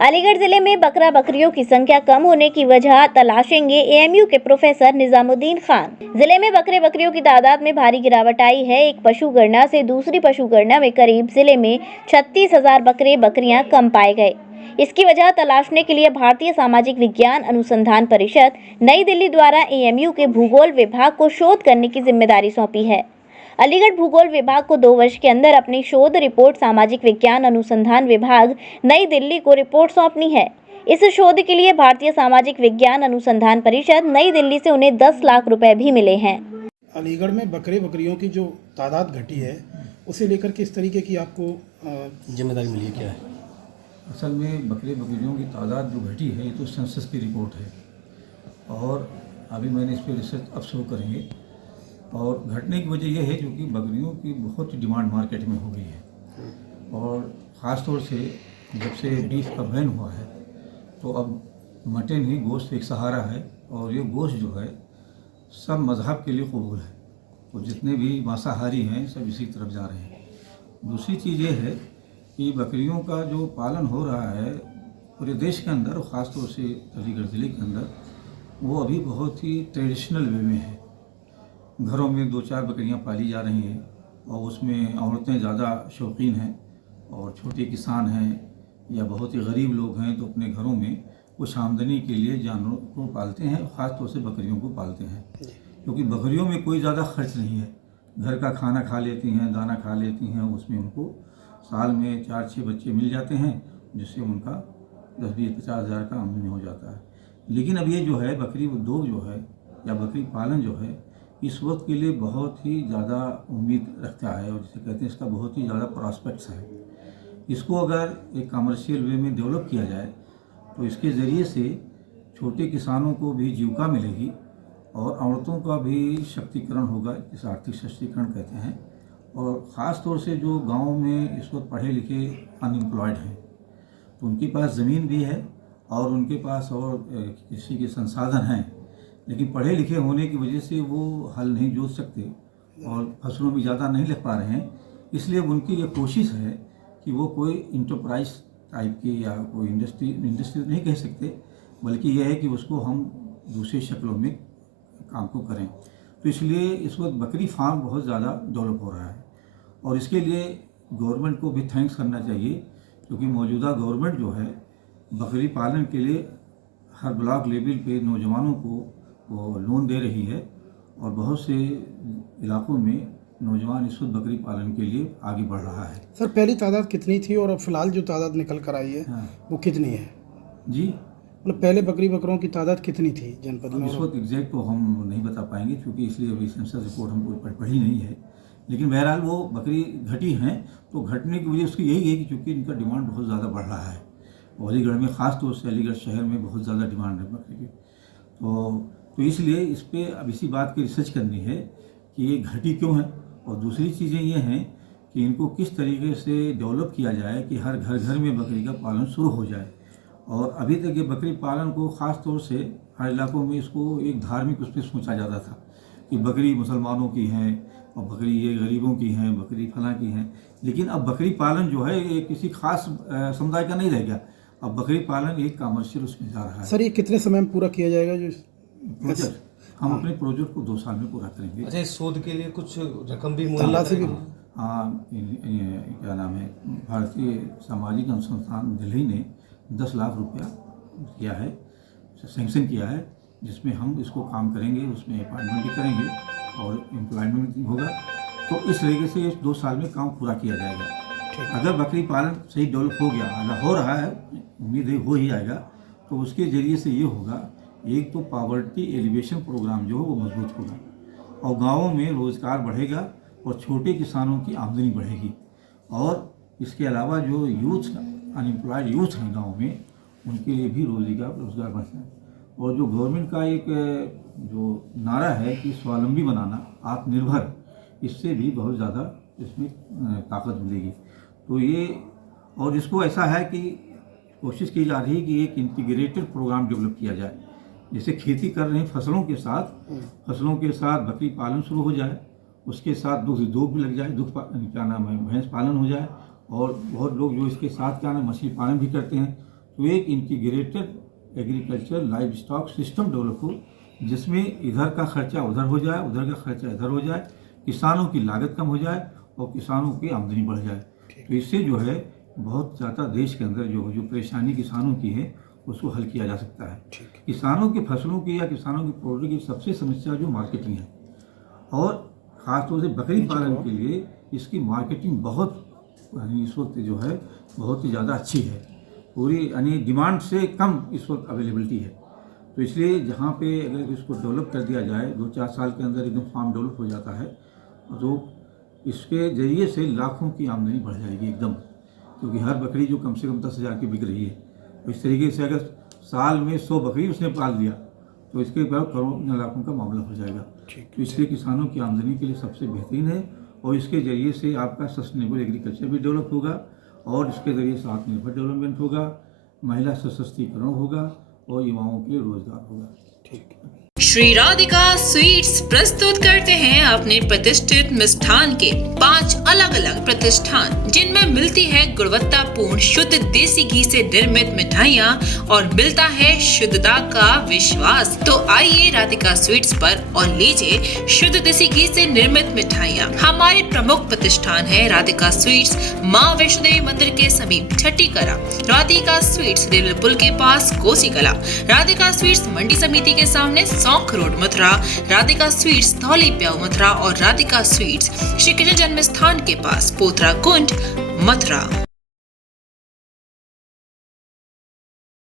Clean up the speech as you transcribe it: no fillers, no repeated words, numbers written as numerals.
अलीगढ़ जिले में बकरा बकरियों की संख्या कम होने की वजह तलाशेंगे एएमयू के प्रोफेसर निजामुद्दीन खान। जिले में बकरे बकरियों की तादाद में भारी गिरावट आई है। एक पशु गणना से दूसरी पशु गणना में करीब जिले में 36,000 बकरे बकरियां कम पाए गए। इसकी वजह तलाशने के लिए भारतीय सामाजिक विज्ञान अनुसंधान परिषद नई दिल्ली द्वारा एएमयू के भूगोल विभाग को शोध करने की जिम्मेदारी सौंपी है। अलीगढ़ भूगोल विभाग को 2 वर्ष के अंदर अपनी शोध रिपोर्ट सामाजिक विज्ञान अनुसंधान विभाग नई दिल्ली को रिपोर्ट सौंपनी है। इस शोध के लिए भारतीय सामाजिक विज्ञान अनुसंधान परिषद नई दिल्ली से उन्हें 10 लाख रुपए भी मिले हैं। अलीगढ़ में बकरे बकरियों की जो तादाद घटी है उसे लेकर किस तरीके की आपको जिम्मेदारी मिली है, क्या है? असल में बकरे बकरियों की तादाद जो घटी है ये तो सेंसस की रिपोर्ट है और अभी मैंने इस पर रिसर्च अब शुरू करेंगे। और घटने की वजह यह है क्योंकि बकरियों की बहुत डिमांड मार्केट में हो गई है और ख़ास तौर से जब से बीफ का बैन हुआ है तो अब मटन ही गोश्त एक सहारा है और ये गोश्त जो है सब मज़हब के लिए कबूल है। तो जितने भी मांसाहारी हैं सब इसी तरफ जा रहे हैं। दूसरी चीज़ ये है कि बकरियों का जो पालन हो रहा है पूरे देश के अंदर और ख़ास तौर से अलीगढ़ ज़िले के अंदर वो अभी बहुत ही ट्रेडिशनल वे में है। घरों में 2-4 बकरियां पाली जा रही हैं और उसमें औरतें ज़्यादा शौकीन हैं और छोटे किसान हैं या बहुत ही गरीब लोग हैं तो अपने घरों में कुछ आमदनी के लिए जानवरों को पालते हैं, ख़ास तौर से बकरियों को पालते हैं क्योंकि बकरियों में कोई ज़्यादा खर्च नहीं है। घर का खाना खा लेती हैं, दाना खा लेती हैं, उसमें उनको साल में 4-6 बच्चे मिल जाते हैं जिससे उनका 10-20-50 हज़ार का आमदनी हो जाता है। लेकिन अब ये जो है बकरी उद्योग जो है या बकरी पालन जो है इस वक्त के लिए बहुत ही ज़्यादा उम्मीद रखता है और जिसे कहते हैं इसका बहुत ही ज़्यादा प्रॉस्पेक्ट्स है। इसको अगर एक कमर्शियल वे में डेवलप किया जाए तो इसके ज़रिए से छोटे किसानों को भी जीविका मिलेगी और औरतों का भी शक्तिकरण होगा, जिसे आर्थिक सशक्तिकरण कहते हैं। और ख़ास तौर से जो गाँव में इस वक्त पढ़े लिखे अनएम्प्लॉयड हैं तो उनके पास ज़मीन भी है और उनके पास और कृषि के संसाधन हैं, लेकिन पढ़े लिखे होने की वजह से वो हल नहीं जोत सकते और फसलों में ज़्यादा नहीं लग पा रहे हैं। इसलिए उनकी ये कोशिश है कि वो कोई इंटरप्राइज टाइप की या कोई इंडस्ट्री नहीं कह सकते, बल्कि यह है कि उसको हम दूसरी शक्लों में काम को करें। तो इसलिए इस वक्त बकरी फार्म बहुत ज़्यादा डेवलप हो रहा है और इसके लिए गवर्नमेंट को भी थैंक्स करना चाहिए क्योंकि मौजूदा गवर्नमेंट जो है बकरी पालन के लिए हर ब्लॉक लेवल पे नौजवानों को वो लोन दे रही है और बहुत से इलाकों में नौजवान इस वक्त बकरी पालन के लिए आगे बढ़ रहा है। सर पहली तादाद कितनी थी और अब फिलहाल जो तादाद निकल कर आई है वो कितनी है? जी, मतलब पहले बकरी बकरों की तादाद कितनी थी जनपद में? इस वक्त एग्जैक्ट तो हम नहीं बता पाएंगे क्योंकि इसलिए अभी सेंसस रिपोर्ट हमको पढ़ी नहीं है, लेकिन बहरहाल वो बकरी घटी हैं तो घटने की वजह उसकी यही है कि चूँकि इनका डिमांड बहुत ज़्यादा बढ़ रहा है और अलीगढ़ में ख़ास तौर से अलीगढ़ शहर में बहुत ज़्यादा डिमांड है बकरी की। तो इसलिए इस पर अब इसी बात की रिसर्च करनी है कि ये घटी क्यों है और दूसरी चीज़ें ये हैं कि इनको किस तरीके से डेवलप किया जाए कि हर घर घर में बकरी का पालन शुरू हो जाए। और अभी तक ये बकरी पालन को ख़ास तौर से हर इलाकों में इसको एक धार्मिक उस पर सोचा जाता था कि बकरी मुसलमानों की है और बकरी ये गरीबों की हैं, बकरी फलां की हैं। लेकिन अब बकरी पालन जो है ये किसी खास समुदाय का नहीं रह गया, अब बकरी पालन एक कमर्शियल उसमें जा रहा है। सर ये कितने समय में पूरा किया जाएगा जो प्रोजेक्ट? हम अपने प्रोजेक्ट को 2 साल में पूरा करेंगे। अच्छा, इस शोध के लिए कुछ रकम भी धनराशि भी? हाँ, क्या नाम है, भारतीय सामाजिक अनुसंधान दिल्ली ने 10 लाख रुपया किया है, सैंक्शन किया है, जिसमें हम इसको काम करेंगे, उसमें अपॉइंटमेंट भी करेंगे और एम्प्लॉयमेंट भी होगा। तो इस तरीके से इस 2 साल में काम पूरा किया जाएगा। अगर बकरी पालन सही डेवलप हो गया, अगर हो रहा है, उम्मीद है हो ही आएगा, तो उसके ज़रिए से ये होगा, एक तो पावर्टी एलिवेशन प्रोग्राम जो है वो मजबूत होगा और गाँवों में रोज़गार बढ़ेगा और छोटे किसानों की आमदनी बढ़ेगी और इसके अलावा जो यूथ अनएम्प्लॉयड यूथ हैं गाँव में उनके लिए भी रोज़गार बढ़ता है। और जो गवर्नमेंट का एक जो नारा है कि स्वावलंबी बनाना, आत्मनिर्भर, इससे भी बहुत ज़्यादा इसमें ताकत मिलेगी। तो ये और इसको ऐसा है कि कोशिश की जा रही है कि एक इंटीग्रेटेड प्रोग्राम डेवलप किया जाए, जैसे खेती कर रहे हैं फसलों के साथ बकरी पालन शुरू हो जाए, उसके साथ दुग्ध उद्योग भी लग जाए, क्या नाम है, भैंस पालन हो जाए और बहुत लोग जो इसके साथ क्या नाम मछली पालन भी करते हैं। तो एक integrated agriculture live stock system develop हो, जिसमें इधर का खर्चा उधर हो जाए, उधर का खर्चा इधर हो जाए, किसानों की लागत कम हो जाए और किसानों की आमदनी बढ़ जाए। तो इससे जो है बहुत ज़्यादा देश के अंदर जो परेशानी किसानों की है उसको हल किया जा सकता है। किसानों की फसलों की या किसानों की पोल्ट्री की सबसे समस्या जो मार्केटिंग है, और ख़ासतौर से बकरी पालन के लिए इसकी मार्केटिंग बहुत इस वक्त जो है बहुत ही ज़्यादा अच्छी है, पूरी यानी डिमांड से कम इस वक्त अवेलेबिलिटी है। तो इसलिए जहाँ पे अगर इसको डेवलप कर दिया जाए, 2-4 साल के अंदर एकदम फार्म डेवलप हो जाता है, तो इसके ज़रिए से लाखों की आमदनी बढ़ जाएगी एकदम, क्योंकि हर बकरी जो कम से कम 10,000 की बिक रही है, तो इस तरीके से अगर साल में 100 बकरी उसने पाल दिया तो इसके बाद करोड़ों लाखों का मामला हो जाएगा। तो इसलिए किसानों की आमदनी के लिए सबसे बेहतरीन है, और इसके ज़रिए से आपका सस्टेनेबल एग्रीकल्चर भी डेवलप होगा, और इसके ज़रिए से आत्मनिर्भर डेवलपमेंट होगा, महिला सशक्तिकरण होगा और युवाओं के लिए रोजगार होगा। श्री राधिका स्वीट्स प्रस्तुत करते हैं अपने प्रतिष्ठित मिष्ठान के 5 अलग अलग प्रतिष्ठान, जिनमें मिलती है गुणवत्तापूर्ण शुद्ध देसी घी से निर्मित मिठाइयाँ और मिलता है शुद्धता का विश्वास। तो आइए राधिका स्वीट्स पर और लीजिए शुद्ध देसी घी से निर्मित मिठाइयाँ। हमारे प्रमुख प्रतिष्ठान है राधिका स्वीट्स, माँ वैष्णो देवी मंदिर के समीप छठी कला, राधिका स्वीट्स रेलवे पुल के पास कोसी कला, राधिका स्वीट्स मंडी समिति के सामने सौंख रोड मथुरा, राधिका स्वीट्स धौली प्याऊ मथुरा और राधिका स्वीट्स श्री कृष्ण जन्म स्थान के पास पोथरा कुंड मथुरा।